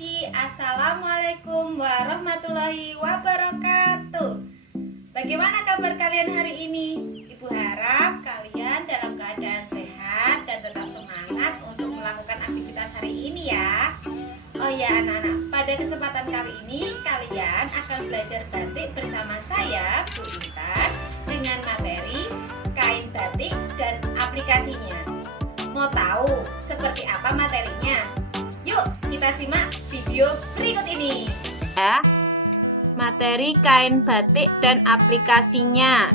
Rizky. Assalamualaikum warahmatullahi wabarakatuh. Bagaimana kabar kalian hari ini? Ibu harap kalian dalam keadaan sehat dan tetap semangat untuk melakukan aktivitas hari ini ya. Oh ya anak-anak, pada kesempatan kali ini kalian akan belajar batik bersama saya, Bu Intan, dengan materi kain batik dan aplikasinya. Mau tahu seperti apa materinya? Yuk kita simak video berikut ini ya. Materi kain batik dan aplikasinya.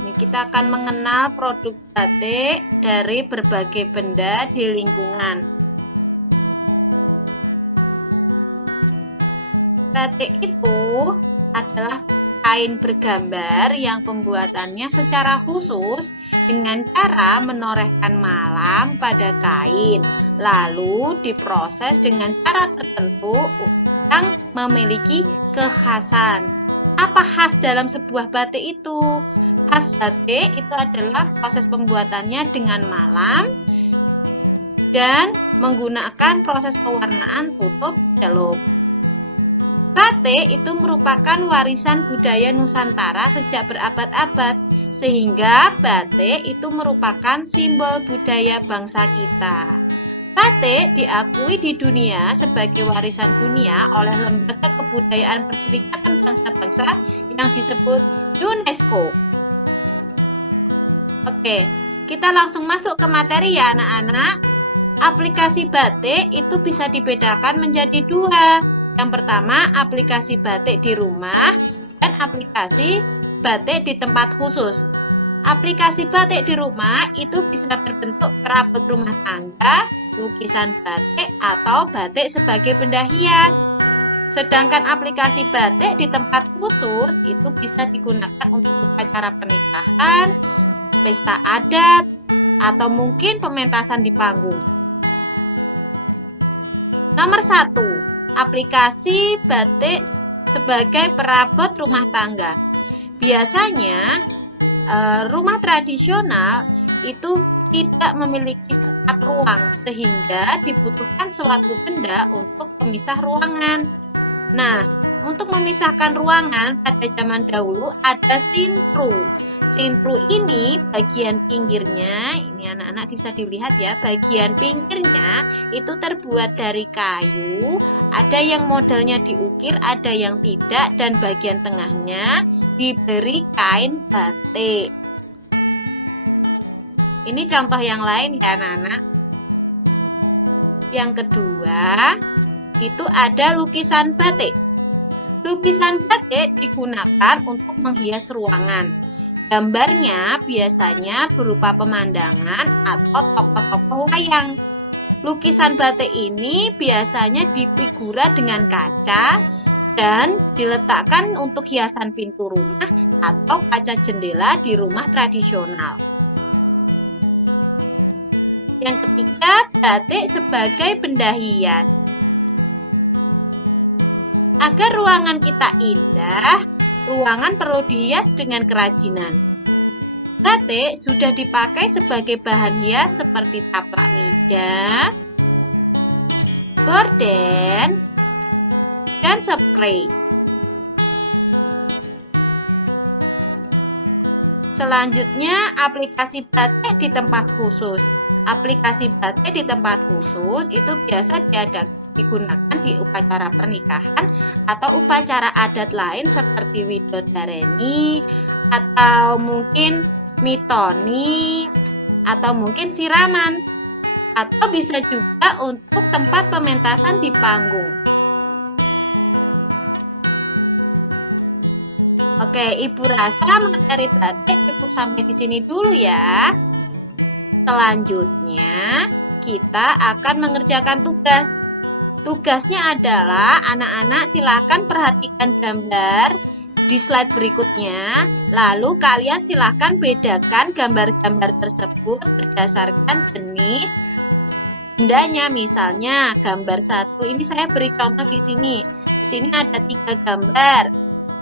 Ini kita akan mengenal produk batik dari berbagai benda di lingkungan. Batik itu adalah kain bergambar yang pembuatannya secara khusus dengan cara menorehkan malam pada kain, lalu diproses dengan cara tertentu yang memiliki kekhasan. Apa khas dalam sebuah batik itu? Khas batik itu adalah proses pembuatannya dengan malam dan menggunakan proses pewarnaan tutup celup. Batik itu merupakan warisan budaya Nusantara sejak berabad-abad, sehingga batik itu merupakan simbol budaya bangsa kita. Batik diakui di dunia sebagai warisan dunia oleh Lembaga Kebudayaan Perserikatan Bangsa-Bangsa yang disebut UNESCO. Oke, kita langsung masuk ke materi ya anak-anak. Aplikasi batik itu bisa dibedakan menjadi dua. Yang pertama, aplikasi batik di rumah dan aplikasi batik di tempat khusus. Aplikasi batik di rumah itu bisa berbentuk perabot rumah tangga, lukisan batik, atau batik sebagai benda hias. Sedangkan aplikasi batik di tempat khusus itu bisa digunakan untuk upacara pernikahan, pesta adat, atau mungkin pementasan di panggung. Nomor 1. Aplikasi batik sebagai perabot rumah tangga. Biasanya rumah tradisional itu tidak memiliki sekat ruang sehingga dibutuhkan suatu benda untuk pemisah ruangan. Nah, untuk memisahkan ruangan pada zaman dahulu ada sintru. Sintru ini bagian pinggirnya, ini anak-anak bisa dilihat ya, bagian pinggirnya itu terbuat dari kayu, ada yang modelnya diukir, ada yang tidak, dan bagian tengahnya diberi kain batik. Ini contoh yang lain ya anak-anak. Yang kedua, itu ada lukisan batik. Lukisan batik digunakan untuk menghias ruangan. Gambarnya biasanya berupa pemandangan atau tokoh-tokoh wayang. Lukisan batik ini biasanya difigura dengan kaca dan diletakkan untuk hiasan pintu rumah atau kaca jendela di rumah tradisional. Yang ketiga, batik sebagai benda hias. Agar ruangan kita indah, ruangan perlu dihias dengan kerajinan. Batik sudah dipakai sebagai bahan hias seperti taplak meja, gorden, dan spray. Selanjutnya, aplikasi batik di tempat khusus. Aplikasi batik di tempat khusus itu biasa digunakan di upacara pernikahan atau upacara adat lain seperti widodareni atau mungkin mitoni atau mungkin siraman, atau bisa juga untuk tempat pementasan di panggung. Oke, Ibu rasa materi batik cukup sampai di sini dulu ya. Selanjutnya kita akan mengerjakan tugas. Tugasnya adalah anak-anak silakan perhatikan gambar di slide berikutnya. Lalu kalian silakan bedakan gambar-gambar tersebut berdasarkan jenis bendanya. Misalnya gambar 1 ini saya beri contoh di sini. Di sini ada 3 gambar.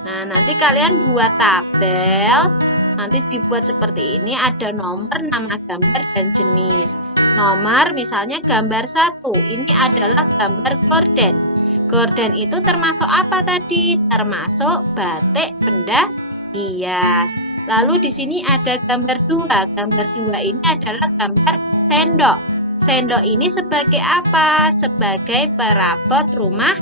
Nah, nanti kalian buat tabel. Nanti dibuat seperti ini, ada nomor, nama gambar, dan jenis. nomor misalnya gambar 1. Ini adalah gambar gorden. Gorden itu termasuk apa tadi? Termasuk batik benda hias. Lalu di sini ada gambar 2. Gambar 2 ini adalah gambar sendok. Sendok ini sebagai apa? Sebagai perabot rumah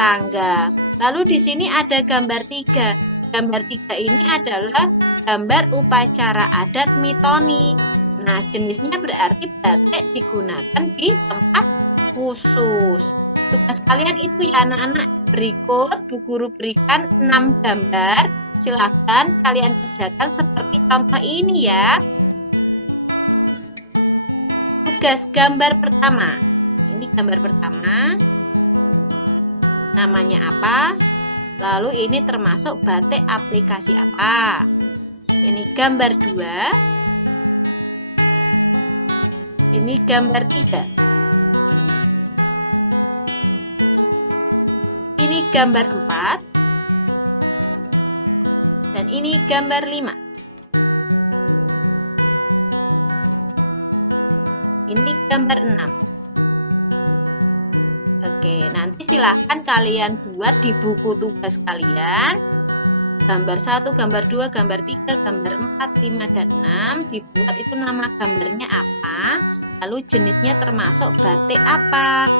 tangga. Lalu di sini ada gambar 3. Gambar 3 ini adalah gambar upacara adat mitoni. Nah, jenisnya berarti batik digunakan di tempat khusus. Tugas kalian itu ya anak-anak. Berikut Bu Guru berikan 6 gambar. Silakan kalian kerjakan seperti contoh ini ya. Tugas gambar pertama. Ini gambar pertama. Namanya apa? Lalu ini termasuk batik aplikasi apa? Ini gambar 2. Ini gambar 3. Ini gambar 4. Dan ini gambar 5. Ini gambar 6. Oke, nanti silahkan kalian buat di buku tugas kalian. Gambar 1, gambar 2, gambar 3, gambar 4, 5, dan 6. Dibuat itu nama gambarnya apa. Lalu jenisnya termasuk batik apa.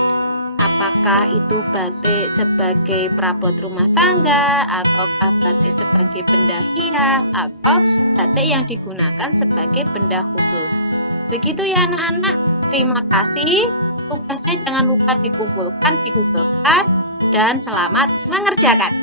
Apakah itu batik sebagai perabot rumah tangga, ataukah batik sebagai benda hias, atau batik yang digunakan sebagai benda khusus. Begitu ya anak-anak. Terima kasih. Tugasnya jangan lupa dikumpulkan di Google Class dan selamat mengerjakan.